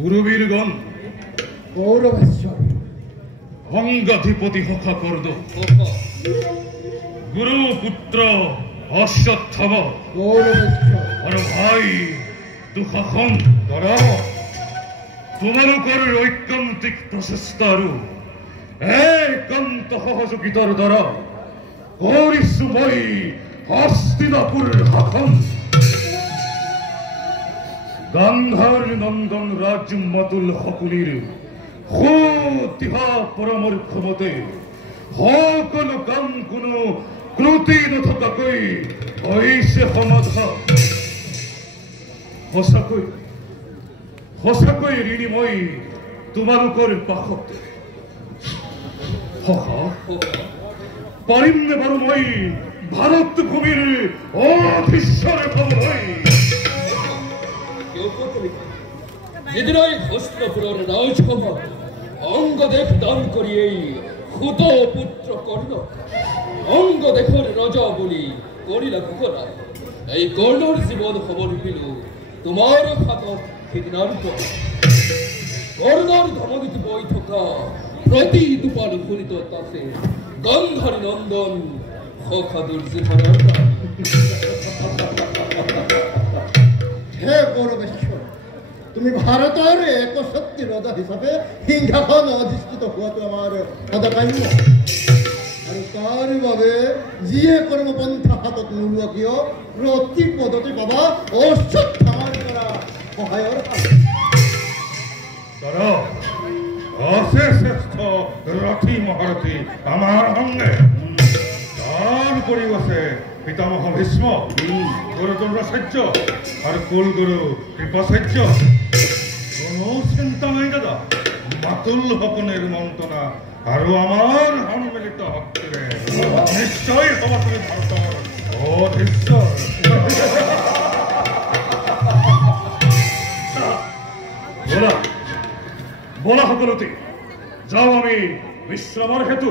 গুৰুবীৰগণ গৌৰবেশ্বৰ অঙ্গাধিপতি হখা কৰদ গুৰু পুত্ৰ অশ্বত্থব গৌৰবেশ্বৰ আৰ ভাই দুঃখন কৰা তোমালোকৰ ঐকান্তিক প্ৰচেষ্টা আৰু একান্ত সহযোগিতাৰ দ্বাৰা কৰিছো মই হস্তিনাপুৰ শাসন গান্ধাৰ নন্দন ৰাজমাতুল সকলিৰ সুদিহা পৰামৰ্শ মতে সকলো কাম কোনো ক্ৰুটি নথকাকৈ হৈছে সমাধান সঁচাকৈ ঋণী মই তোমালোকৰ পাশত পাৰিম নে বাৰু মই ভাৰত ভূমিৰ অধীশ্বৰে হ'বলৈ যেদিনাই হস্তিনাপুৰৰ ৰাজসভাত অংগদেশ দান কৰি এই সুত পুত্ৰ কৰ্ণক অংগদেশৰ ৰজা বুলি কৰিলা ঘোষণা এই কৰ্ণৰ জীৱন সমৰ্পিলো তোমাৰ হাতত সিদিনাৰ পৰা কৰ্ণৰ ধমনীত বৈ থকা প্ৰতি দুপাল ফুলিত আছে গন্ধাৰী নন্দন সখা দুৰ্যোধনৰ হে গৌৰবেশ্বৰ তুমি ভাৰতেৰ একশক্তি ৰজা হিসাবে সিংহাসন অধিষ্ঠিত হওয়াটো আমাৰ সদাকাম্য আৰু তাৰ বাবে যিয়ে কৰ্মপন্থা হাতত নোলোৱা কিয় প্ৰতি পদতে পাবা অশ্বত্থামাৰ পৰা সহায়ৰ আছে শ্ৰেষ্ঠ ৰথী মহাৰথী আমাৰ সঙ্গে তাৰ উপৰিও আছে পিতামহ ভীষ্ম গুৰুদ্ৰোণাচাৰ্য আৰু কুলগুৰু কৃপাচাৰ্য কোনো চিন্তা নাই দাদা মাতুল সকলেৰ মন্ত্ৰণা আৰু আমাৰ সন্মিলিত শক্তিৰে নিশ্চয় হ'ব তুমি ভাৰতৰ অধীশ্বৰ বলা সকলোতে যাওঁ আমি বিশ্ৰামৰ হেতু